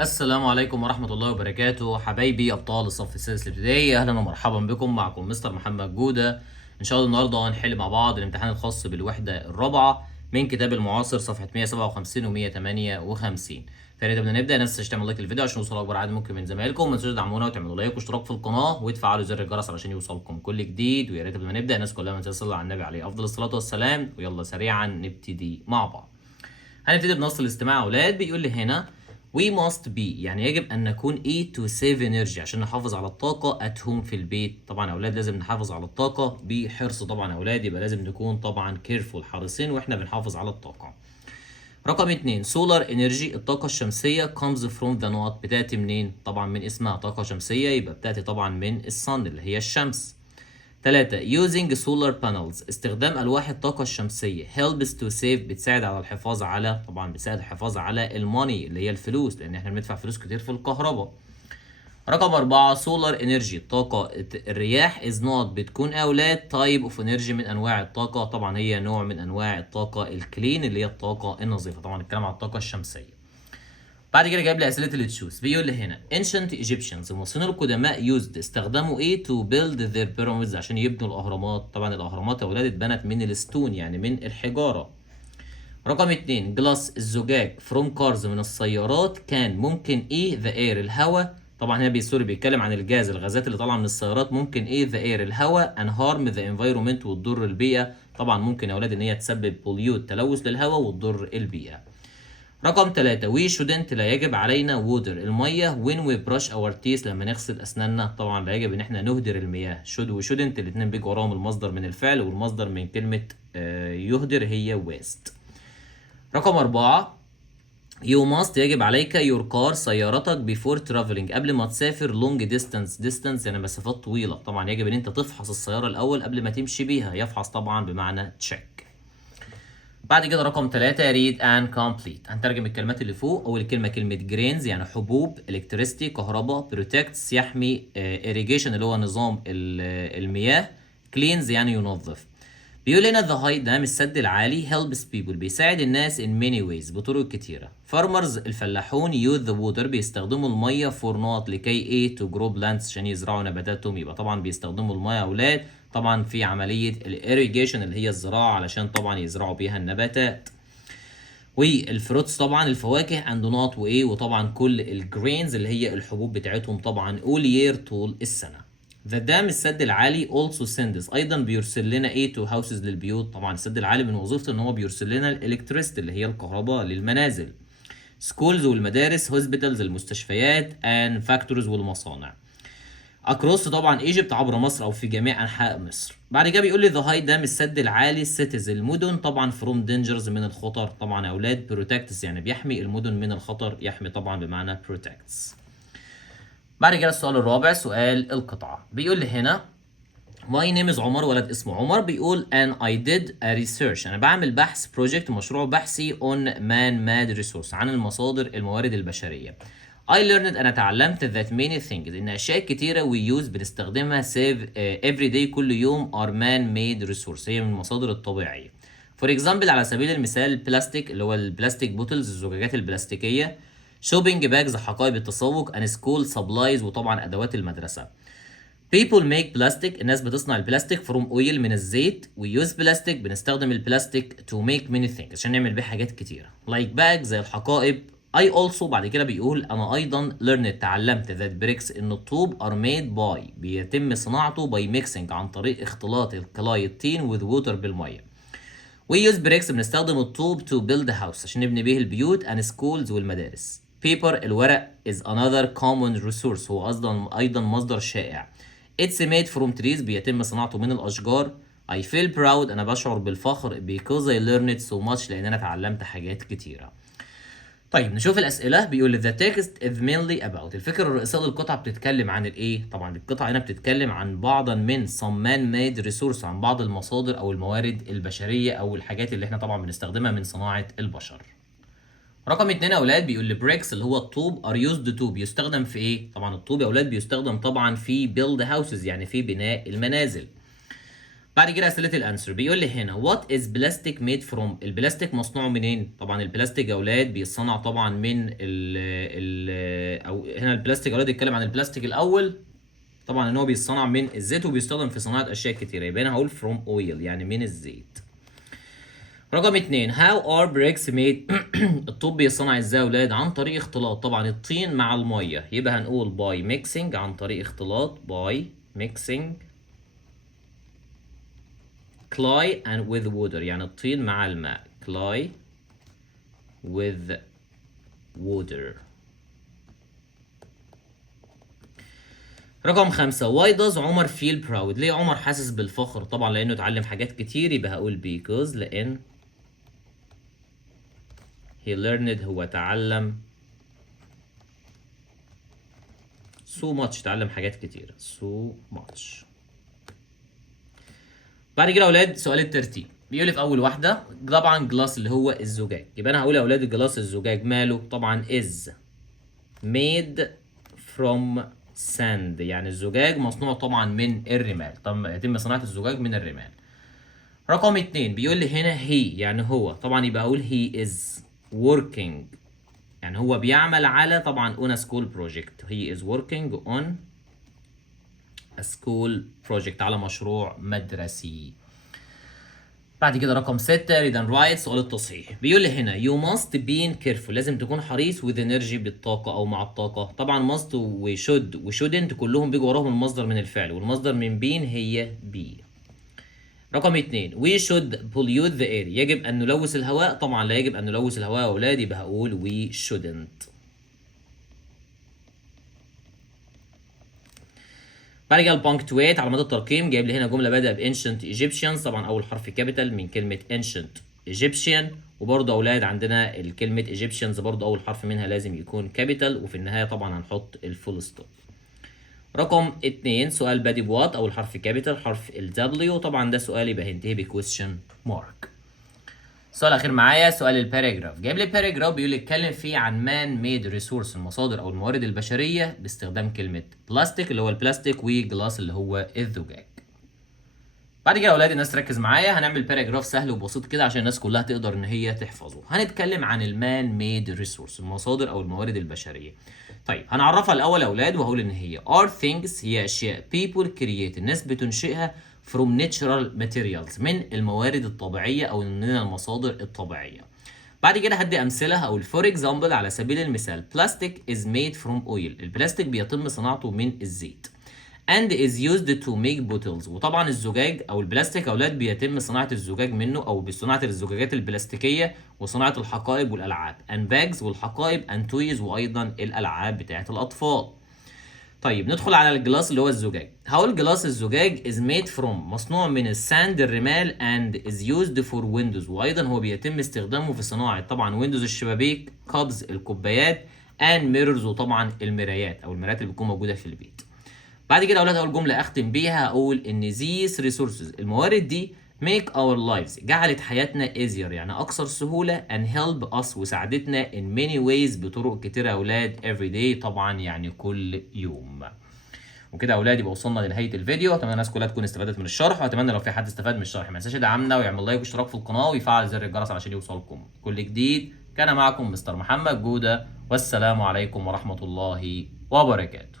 السلام عليكم ورحمة الله وبركاته حبايبي أبطال الصف السادس الابتدائي، أهلا ومرحبا بكم. معكم مستر محمد جودة. إن شاء الله النهاردة هنحل مع بعض الامتحان الخاص بالوحدة الرابعة من كتاب المعاصر صفحة 157 و 158. فياريت قبل ما نبدأ ننسى تعمل لايك للفيديو عشان يوصل أكبر عدد ممكن من زمايلكم. ما تنسوش تدعمونا وتعملوا لايك واشتراك في القناة وتفعلوا زر الجرس علشان يوصلكم كل جديد. ويا ريت قبل ما نبدأ الناس كلها ما تنساش تصلي على النبي عليه أفضل الصلاة والسلام. ويلا سريعا نبتدي مع بعض. هنبتدي بنص الاستماع يا أولاد. بيقول لي هنا we must be يعني يجب أن نكون to save energy عشان نحافظ على الطاقة at home في البيت. طبعا يا أولاد لازم نحافظ على الطاقة بحرص. طبعا يا أولاد يبقى لازم نكون طبعا careful حريصين وإحنا بنحافظ على الطاقة. رقم 2 solar energy الطاقة الشمسية comes from the نقط بتأتي منين؟ طبعا من اسمها طاقة شمسية يبقى بتأتي طبعا من الصن اللي هي الشمس. 3 using solar panels استخدام ألواح الطاقة الشمسية helps to save بتساعد على الحفاظ على بتساعد الحفاظ على الموني اللي هي الفلوس، لأن احنا بندفع فلوس كتير في الكهرباء. رقم 4 solar energy طاقة الرياح is not بتكون أولاد type of energy من أنواع الطاقة. طبعا هي نوع من أنواع الطاقة الكلين اللي هي الطاقة النظيفة. طبعا الكلام عن الطاقة الشمسية. بعد كده جايب لي اسئله اللي تشوز. بيقول لي هنا ancient Egyptians المصريين القدماء used استخدموا ايه to build their pyramids عشان يبنوا الاهرامات. طبعا الاهرامات يا اولاد اتبنت من الستون يعني من الحجاره. رقم 2 جلاس الزجاج from cars من السيارات كان ممكن ايه the air الهواء. طبعا هنا بيتكلم عن الغازات اللي طالعه من السيارات. ممكن ايه the air الهواء and harm the environment وتضر البيئه. طبعا ممكن يا اولاد ان هي تسبب pollute تلوث للهواء وتضر البيئه. رقم 3 we shouldn't لا يجب علينا water المية when we brush our teeth لما نغسل أسناننا. طبعا لا يجب إن احنا نهدر المياه. should و shouldn't الاتنين بيجوا وراهم المصدر من الفعل، والمصدر من كلمة يهدر هي waste. رقم 4 you must يجب عليك your car سيارتك before traveling قبل ما تسافر long distance يعني مسافات طويلة. طبعا يجب إن أنت تفحص السيارة الأول قبل ما تمشي بيها. يفحص طبعا بمعنى check. بعد كده رقم 3 read and complete هنترجم الكلمات اللي فوق. أول كلمة كلمة grains يعني حبوب، electricity كهرباء، protects يحمي، irrigation اللي هو نظام المياه، cleans يعني ينظف. بيقول لنا the height ده السد العالي helps people بيساعد الناس in many ways بطرق كتيرة. farmers الفلاحون use the water بيستخدموا المية for not لكي ايه to grow plants عشان يزرعوا نباتاتهم. يبقى طبعا بيستخدموا المية يا أولاد طبعا في عملية الاريجيشن اللي هي الزراعة علشان طبعا يزرعوا بيها النباتات. والفروتس طبعا الفواكه اند نوت وايه وطبعا كل الجرينز اللي هي الحبوب بتاعتهم طبعا all year طول السنة. The dam السد العالي also sends ايضا بيرسل لنا ايه to houses للبيوت. طبعا السد العالي من وظيفته ان هو بيرسل لنا الالكتريستي اللي هي الكهرباء للمنازل. schools والمدارس hospitals المستشفيات and factories والمصانع. اكروس طبعا ايجيبت عبر مصر او في جميع انحاء مصر. بعد كده بيقول لي ذا هاي دام السد العالي سيتيز المدن طبعا فروم دينجرز من الخطر. طبعا يا اولاد بروتكتس يعني بيحمي المدن من الخطر. يحمي طبعا بمعنى بروتكتس. بعد كده السؤال الرابع سؤال القطعه. بيقول لي هنا ماي نيم از عمر ولد اسمه عمر. بيقول ان اي ديد ا ريسيرش انا بعمل بحث بروجكت مشروع بحثي اون مان ماد ريسورس عن الموارد البشريه. I learned أنا تعلمت that many things إن أشياء كتيرة we use بنستخدمها save every day كل يوم are man made resource هي من المصادر الطبيعية. For example على سبيل المثال البلاستيك اللي هو البلاستيك بوتلز الزجاجات البلاستيكية. shopping bags حقائب التسوق and school supplies وطبعا أدوات المدرسة. People make plastic الناس بتصنع البلاستيك from oil من الزيت. we use plastic بنستخدم البلاستيك to make many things عشان نعمل بيه حاجات كتيرة like bags زي الحقائب. I also بعد كده بيقول أنا أيضا learned تعلمت that bricks إن الطوب are made by بيتم صناعته by mixing عن طريق اختلاط الكلاي الطين with water بالمية. We use bricks بنستخدم الطوب to build a house عشان نبني بيه البيوت and schools والمدارس. Paper الورق is another common resource هو أيضا مصدر شائع. It's made from trees بيتم صناعته من الأشجار. I feel proud أنا بشعر بالفخر because I learned so much لأن أنا اتعلمت حاجات كتيرة. طيب نشوف الأسئلة. بيقول the text is mainly about الفكرة الرئيسية للقطعة بتتكلم عن الإيه؟ طبعا القطعة هنا بتتكلم عن بعضا من some man-made resource عن بعض المصادر أو الموارد البشرية أو الحاجات اللي إحنا طبعا بنستخدمها من صناعة البشر. رقم 2 يا أولاد بيقول لي bricks اللي هو الطوب are used to بيستخدم في إيه؟ طبعا الطوب يا أولاد بيستخدم طبعا في build houses يعني في بناء المنازل. بعد كده اسئله الانسر. بيقول لي هنا وات از بلاستيك ميد فروم البلاستيك مصنوع منين. طبعا البلاستيك يا اولاد بيتصنع طبعا من هنا البلاستيك اوريدي اتكلم عن البلاستيك الاول، طبعا ان هو بيصنع من الزيت وبيستخدم في صناعه اشياء كتيره، يبقى انا هقول from oil يعني من الزيت. رقم 2 how are bricks made الطوب بيصنع ازاي يا اولاد؟ عن طريق اختلاط طبعا الطين مع الميه، يبقى هنقول by mixing عن طريق اختلاط by mixing clay and with water يعني الطين مع الماء clay with water. رقم 5 why does عمر feel proud ليه عمر حاسس بالفخر؟ طبعا لانه اتعلم حاجات كتير، يبقى هقول because لان he learned هو تعلم so much تعلم حاجات كتير so much. بعد كده يا اولاد سؤال الترتيب بيقول لي في اول واحده طبعا جلاس اللي هو الزجاج، يبقى انا هقول يا اولاد الجلاس الزجاج ماله؟ طبعا is made from sand يعني الزجاج مصنوع طبعا من الرمال، طبعا يتم صناعه الزجاج من الرمال. رقم 2 بيقول لي هنا he يعني هو، طبعا يبقى اقول he is working يعني هو بيعمل على طبعا on a school project he is working on a school project على مشروع مدرسي. بعد كده رقم 6 read and write سؤال التصحيح بيقول لي هنا you must be careful لازم تكون حريص with energy بالطاقة أو مع الطاقة، طبعا must و should و shouldn't كلهم بيجوا وراهم المصدر من الفعل والمصدر من being هي be. رقم 2 we should pollute the air يجب أن نلوث الهواء، طبعا لا يجب أن نلوث الهواء يا أولاد، يبقى هقول we shouldn't. بعد كده البانكتويت علامات الترقيم جايب لي هنا جمله بادئه ب ancient Egyptians طبعا اول حرف كابيتال من كلمه ancient Egyptian، وبرضه اولاد عندنا الكلمه Egyptians برضه اول حرف منها لازم يكون كابيتال، وفي النهايه طبعا هنحط الفول ستوب. رقم 2 سؤال بادئ بوات اول حرف كابيتال حرف ال W، طبعا ده سؤال يبقى هينتهي ب question mark. السؤال الاخير معايا سؤال الباراجراف جايب لي الباراجراف بيقول لي اتكلم فيه عن مان ميد ريسورس المصادر او الموارد البشريه باستخدام كلمه بلاستيك اللي هو البلاستيك وجلاس اللي هو الزجاج. بعد كده يا اولاد الناس تركز معايا، هنعمل باراجراف سهل وبسيط كده عشان الناس كلها تقدر ان هي تحفظه. هنتكلم عن المان ميد ريسورس المصادر او الموارد البشريه. طيب هنعرفها الاول يا اولاد وهقول ان هي are things هي اشياء people create الناس بتنشئها from natural materials من الموارد الطبيعيه او من المصادر الطبيعيه. بعد كده هدي امثله هقول فور اكزامبل على سبيل المثال بلاستيك از ميد فروم اويل البلاستيك بيتم صناعته من الزيت and is used to make bottles وطبعا الزجاج او البلاستيك يا اولاد بيتم صناعه الزجاج منه او بصناعه الزجاجات البلاستيكيه وصناعه الحقائب والالعاب and bags والحقائب and toys وايضا الالعاب بتاعه الاطفال. طيب ندخل على الجلاس اللي هو الزجاج، هقول جلاس الزجاج is made from مصنوع من الساند الرمال and is used for windows وايضا هو بيتم استخدامه في صناعه طبعا ويندوز الشبابيك كابز الكوبايات and mirrors وطبعا المرايات او المرايات اللي بتكون موجوده في البيت. بعد كده يا اولاد اول جمله اختم بيها اقول ان these resources الموارد دي make our lives جعلت حياتنا easier يعني اكثر سهوله and help us وساعدتنا in many ways بطرق كتيره يا اولاد every day طبعا يعني كل يوم. وكده يا اولاد يبقى وصلنا لنهايه الفيديو، اتمنى الناس كلها تكون استفادت من الشرح، واتمنى لو في حد استفاد من الشرح ما ينساش يدعمنا ويعمل لايك واشتراك في القناه ويفعل زر الجرس علشان يوصلكم كل جديد. كان معكم مستر محمد جوده والسلام عليكم ورحمه الله وبركاته.